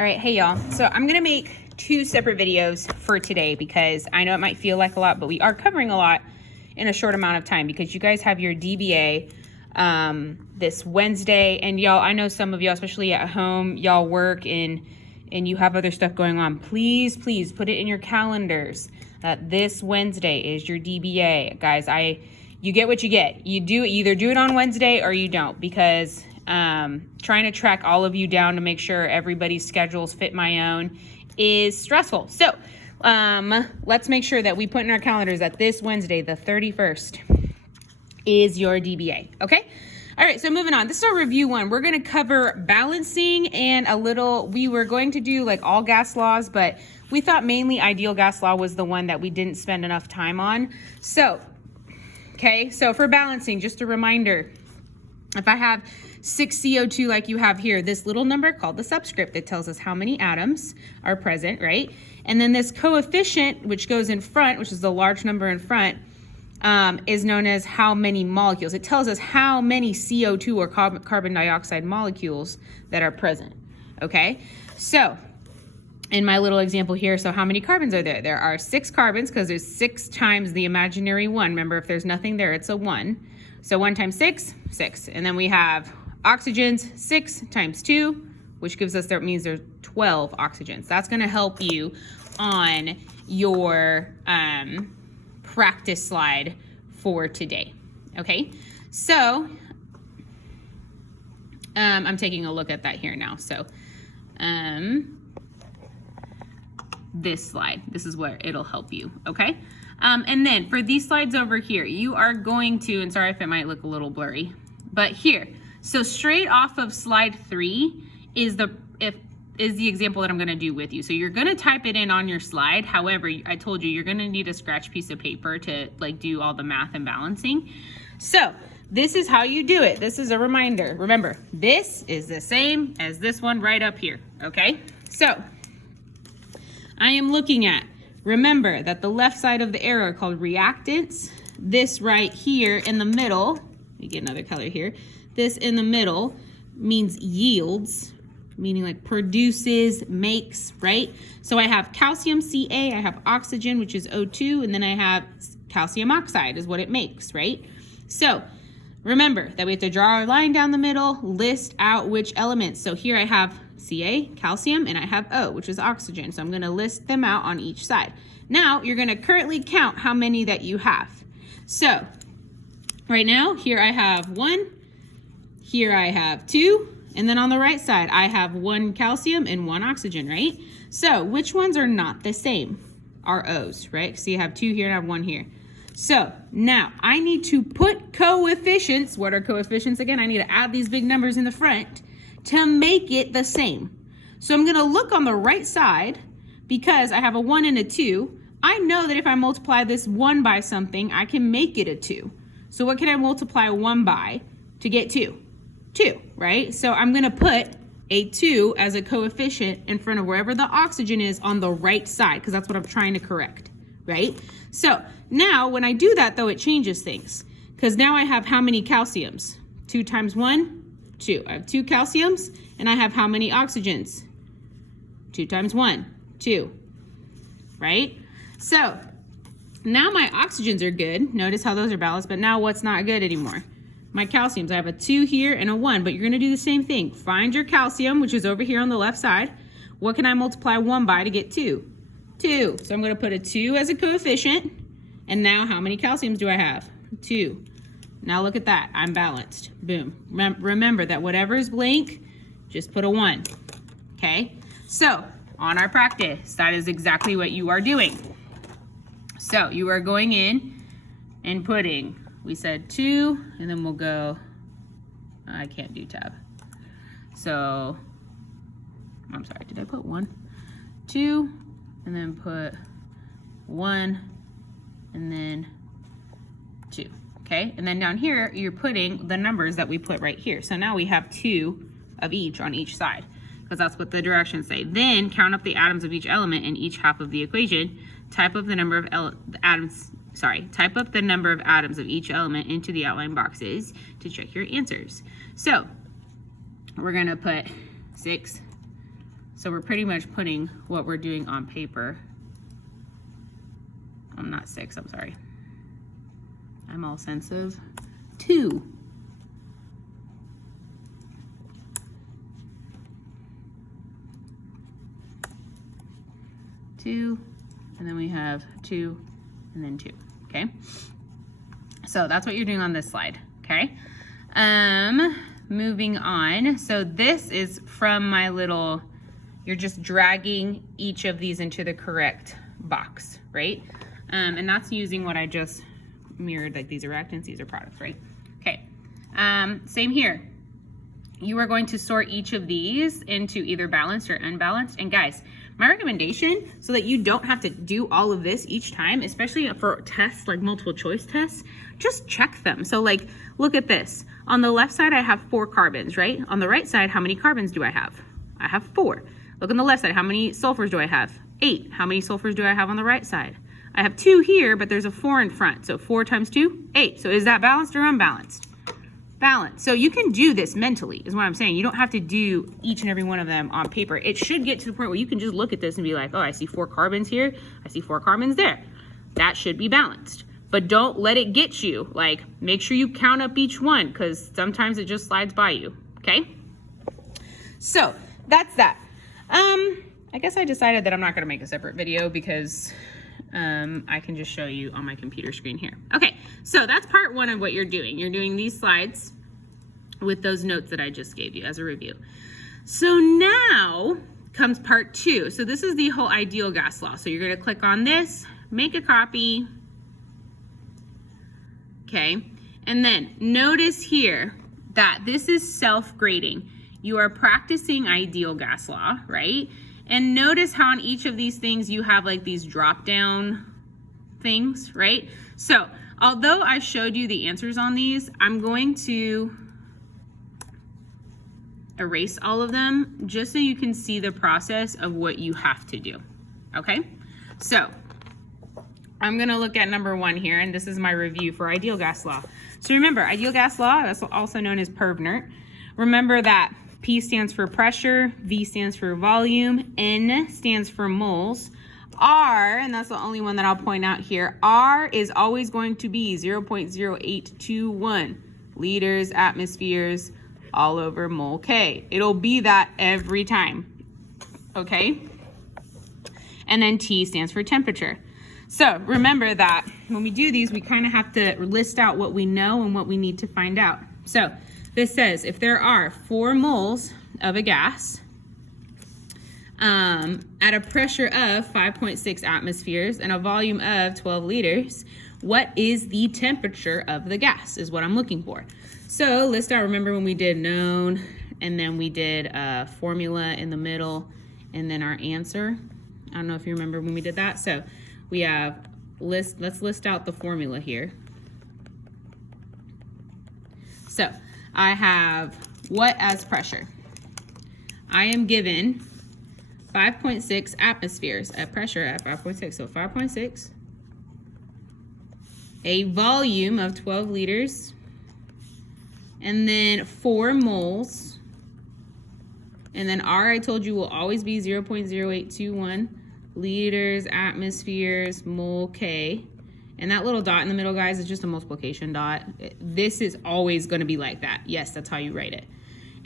All right, hey y'all. So I'm gonna make two separate videos for today because I know it might feel like a lot, but we are covering a lot in a short amount of time because you guys have your DBA this Wednesday, and y'all, I know some of y'all, especially at home, y'all work and you have other stuff going on. Please put it in your calendars that this Wednesday is your DBA. Guys, you get what you get. You either do it on Wednesday or you don't, because trying to track all of you down to make sure everybody's schedules fit my own is stressful. So let's make sure that we put in our calendars that this Wednesday, the 31st, is your DBA, okay? All right, so moving on. This is our review one. We're gonna cover balancing and we were going to do like all gas laws, but we thought mainly ideal gas law was the one that we didn't spend enough time on. So, okay, so for balancing, just a reminder, if I have 6 CO2 like you have here, this little number called the subscript that tells us how many atoms are present, right? And then this coefficient, which goes in front, which is the large number in front, is known as how many molecules. It tells us how many CO2 or carbon dioxide molecules that are present, okay? So in my little example here, so how many carbons are there? There are 6 carbons because there's 6 times the imaginary 1. Remember, if there's nothing there, it's a 1. So 1 times 6, 6. And then we have oxygens, 6 times 2, which gives us, that means there's 12 oxygens. That's gonna help you on your practice slide for today, okay? So, I'm taking a look at that here now. So, this slide, this is where it'll help you, okay? And then for these slides over here, you are going to, and sorry if it might look a little blurry, but here, so straight off of slide 3 is the example that I'm gonna do with you. So you're gonna type it in on your slide. However, I told you, you're gonna need a scratch piece of paper to like do all the math and balancing. So this is how you do it. This is a reminder. Remember, this is the same as this one right up here, okay? So I am looking at, remember that the left side of the arrow are called reactants. This right here in the middle, let me get another color here. This in the middle means yields, meaning like produces, makes, right? So I have calcium Ca, I have oxygen, which is O2, and then I have calcium oxide is what it makes, right? So remember that we have to draw our line down the middle, list out which elements. So here I have Ca, calcium, and I have O, which is oxygen. So I'm gonna list them out on each side. Now you're gonna currently count how many that you have. So right now, here I have 1, here I have 2, and then on the right side, I have 1 calcium and 1 oxygen, right? So which ones are not the same? Are O's, right? So you have 2 here and I have 1 here. So now I need to put coefficients. What are coefficients again? I need to add these big numbers in the front to make it the same. So I'm gonna look on the right side because I have a 1 and a 2. I know that if I multiply this 1 by something, I can make it a 2. So what can I multiply 1 by to get 2? 2, right? So I'm gonna put a 2 as a coefficient in front of wherever the oxygen is on the right side, because that's what I'm trying to correct, right? So now when I do that though, it changes things, because now I have how many calciums? 2 times 1, 2. I have 2 calciums, and I have how many oxygens? 2 times 1, 2, right? So now my oxygens are good. Notice how those are balanced, but now what's not good anymore? My calciums. I have a 2 here and a 1, but you're gonna do the same thing. Find your calcium, which is over here on the left side. What can I multiply 1 by to get 2? 2. So I'm gonna put a 2 as a coefficient, and now how many calciums do I have? 2. Now look at that, I'm balanced, boom. Remember that whatever is blank, just put a 1, okay? So on our practice, that is exactly what you are doing. So you are going in and putting, we said 2, and then we'll go, I can't do tab. So, I'm sorry, did I put 1? 2, and then put 1, and then 2, okay? And then down here, you're putting the numbers that we put right here. So now we have 2 of each on each side, because that's what the directions say. Then count up the atoms of each element in each half of the equation, type up the number of type up the number of atoms of each element into the outline boxes to check your answers. So we're gonna put 6, So we're pretty much putting what we're doing on paper. I'm not 6, I'm sorry. I'm all sensitive. 2. And then we have 2 and then 2, okay? So that's what you're doing on this slide, okay? Moving on. So this is from my little, you're just dragging each of these into the correct box, right? And that's using what I just mirrored, like these are reactants, these are products, right? Okay, same here. You are going to sort each of these into either balanced or unbalanced. And guys, my recommendation, so that you don't have to do all of this each time, especially for tests like multiple choice tests, just check them. So like, look at this. On the left side, I have 4 carbons, right? On the right side, how many carbons do I have? I have 4. Look on the left side, how many sulfurs do I have? 8. How many sulfurs do I have on the right side? I have 2 here, but there's a 4 in front. So 4 times 2, 8. So is that balanced or unbalanced? Balanced. So you can do this mentally, is what I'm saying. You don't have to do each and every one of them on paper. It should get to the point where you can just look at this and be like, oh, I see 4 carbons here. I see 4 carbons there. That should be balanced. But don't let it get you. Like, make sure you count up each one, because sometimes it just slides by you, okay? So that's that. I guess I decided that I'm not gonna make a separate video because I can just show you on my computer screen here. Okay, so that's part 1 of what you're doing. You're doing these slides with those notes that I just gave you as a review. So now comes part 2. So this is the whole ideal gas law. So you're gonna click on this, make a copy, okay? And then notice here that this is self-grading. You are practicing ideal gas law, right? And notice how on each of these things you have like these drop down things, right? So although I showed you the answers on these, I'm going to erase all of them just so you can see the process of what you have to do, okay? So I'm gonna look at number 1 here, and this is my review for ideal gas law. So remember, ideal gas law, that's also known as PERV-NERT. Remember that P stands for pressure, V stands for volume, N stands for moles. R, and that's the only one that I'll point out here, R is always going to be 0.0821 liters, atmospheres, all over mole K. It'll be that every time, okay? And then T stands for temperature. So remember that when we do these, we kind of have to list out what we know and what we need to find out. So this says if there are 4 moles of a gas at a pressure of 5.6 atmospheres and a volume of 12 liters, what is the temperature of the gas is what I'm looking for. So list out, remember when we did known, and then we did a formula in the middle, and then our answer. I don't know if you remember when we did that. So we have let's list out the formula here. So I have what as pressure? I am given 5.6 atmospheres at pressure at 5.6. So 5.6, a volume of 12 liters, and then 4 moles. And then R, I told you, will always be 0.0821 liters, atmospheres, mole K. And that little dot in the middle, guys, is just a multiplication dot. This is always going to be like that. Yes, that's how you write it.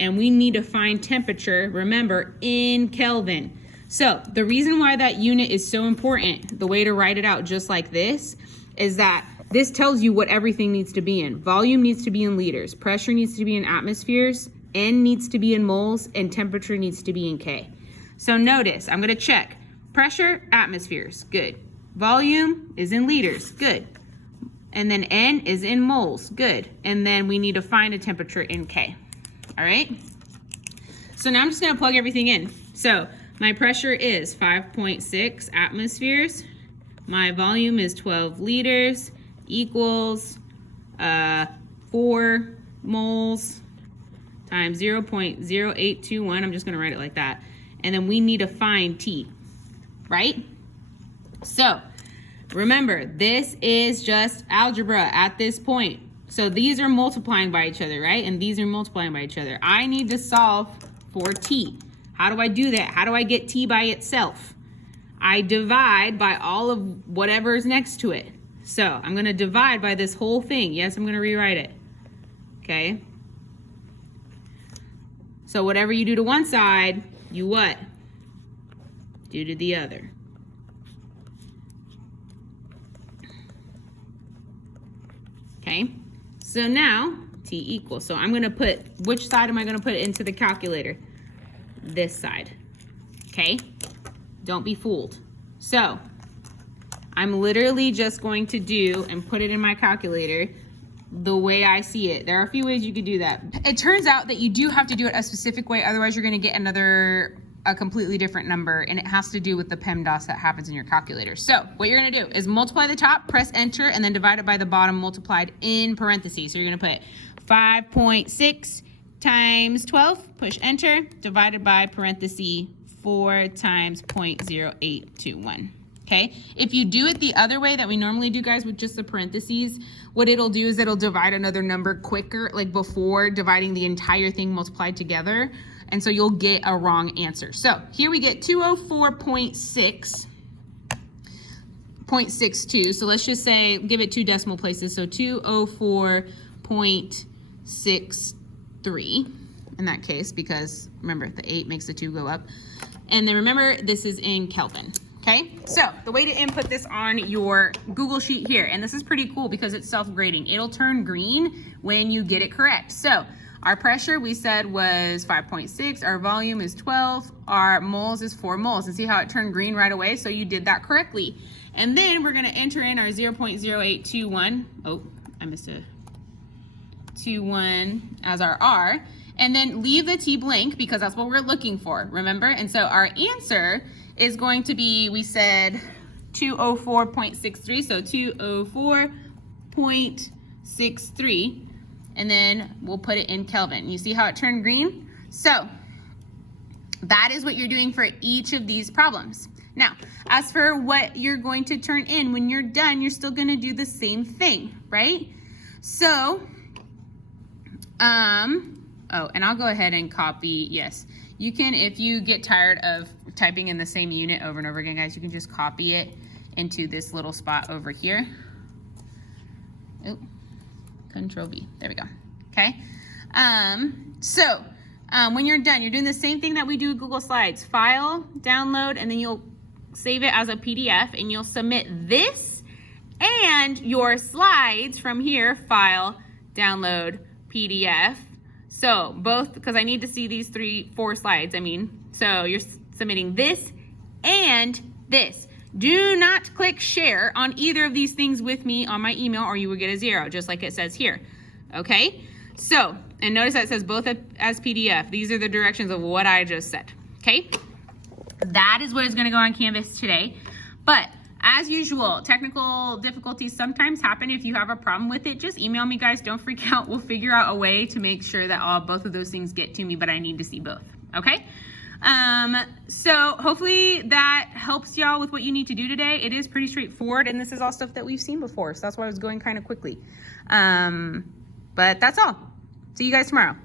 And we need to find temperature, remember, in Kelvin. So the reason why that unit is so important, the way to write it out just like this, is that this tells you what everything needs to be in. Volume needs to be in liters, pressure needs to be in atmospheres, N needs to be in moles, and temperature needs to be in K. So notice, I'm going to check. Pressure, atmospheres, good. Volume is in liters, good. And then N is in moles, good. And then we need to find a temperature in K. All right? So now I'm just going to plug everything in. So my pressure is 5.6 atmospheres. My volume is 12 liters equals 4 moles times 0.0821. I'm just going to write it like that. And then we need to find T, right? So remember, this is just algebra at this point. So these are multiplying by each other, right? And these are multiplying by each other. I need to solve for T. How do I do that? How do I get t by itself? I divide by all of whatever is next to it. So I'm going to divide by this whole thing. Yes, I'm going to rewrite it. Okay. So whatever you do to one side, you what? Do to the other. Okay. So now t equals. So I'm going to put, which side am I going to put into the calculator? This side. Okay. Don't be fooled. So I'm literally just going to do and put it in my calculator the way I see it. There are a few ways you could do that. It turns out that you do have to do it a specific way, otherwise you're going to get a completely different number, and it has to do with the PEMDAS that happens in your calculator. So what you're going to do is multiply the top, press enter, and then divide it by the bottom multiplied in parentheses. So you're going to put 5.6 times 12, push enter, divided by parenthesis 4 times 0.0821. Okay, if you do it the other way that we normally do, guys, with just the parentheses, what it'll do is it'll divide another number quicker, like before dividing the entire thing multiplied together. And so you'll get a wrong answer. So here we get 204.62. So let's just say, give it 2 decimal places. So 204.63 in that case, because remember the 8 makes the 2 go up. And then remember, this is in Kelvin. Okay, so the way to input this on your Google Sheet here, and this is pretty cool because it's self-grading. It'll turn green when you get it correct. So our pressure we said was 5.6, our volume is 12, our moles is 4 moles. And see how it turned green right away? So you did that correctly. And then we're gonna enter in our 0.0821. Oh, I missed a 21 as our R. And then leave the T blank because that's what we're looking for, remember? And so our answer is going to be, we said 204.63, so 204.63, and then we'll put it in Kelvin. You see how it turned green? So that is what you're doing for each of these problems. Now, as for what you're going to turn in, when you're done, you're still gonna do the same thing, right? So, oh, and I'll go ahead and copy, yes. You can, if you get tired of typing in the same unit over and over again, guys, you can just copy it into this little spot over here. Oh, Control V, there we go, okay? When you're done, you're doing the same thing that we do with Google Slides. File, download, and then you'll save it as a PDF, and you'll submit this and your slides from here, file, download, PDF. So both, because I need to see these 4 slides, so you're submitting this and this. Do not click share on either of these things with me on my email or you will get a 0, just like it says here, okay? So, and notice that it says both as PDF. These are the directions of what I just said, okay? That is what is gonna go on Canvas today. But as usual, technical difficulties sometimes happen. If you have a problem with it, just email me, guys. Don't freak out. We'll figure out a way to make sure that both of those things get to me, but I need to see both, okay? So hopefully that helps y'all with what you need to do today. It is pretty straightforward, and this is all stuff that we've seen before, so that's why I was going kind of quickly. But that's all. See you guys tomorrow.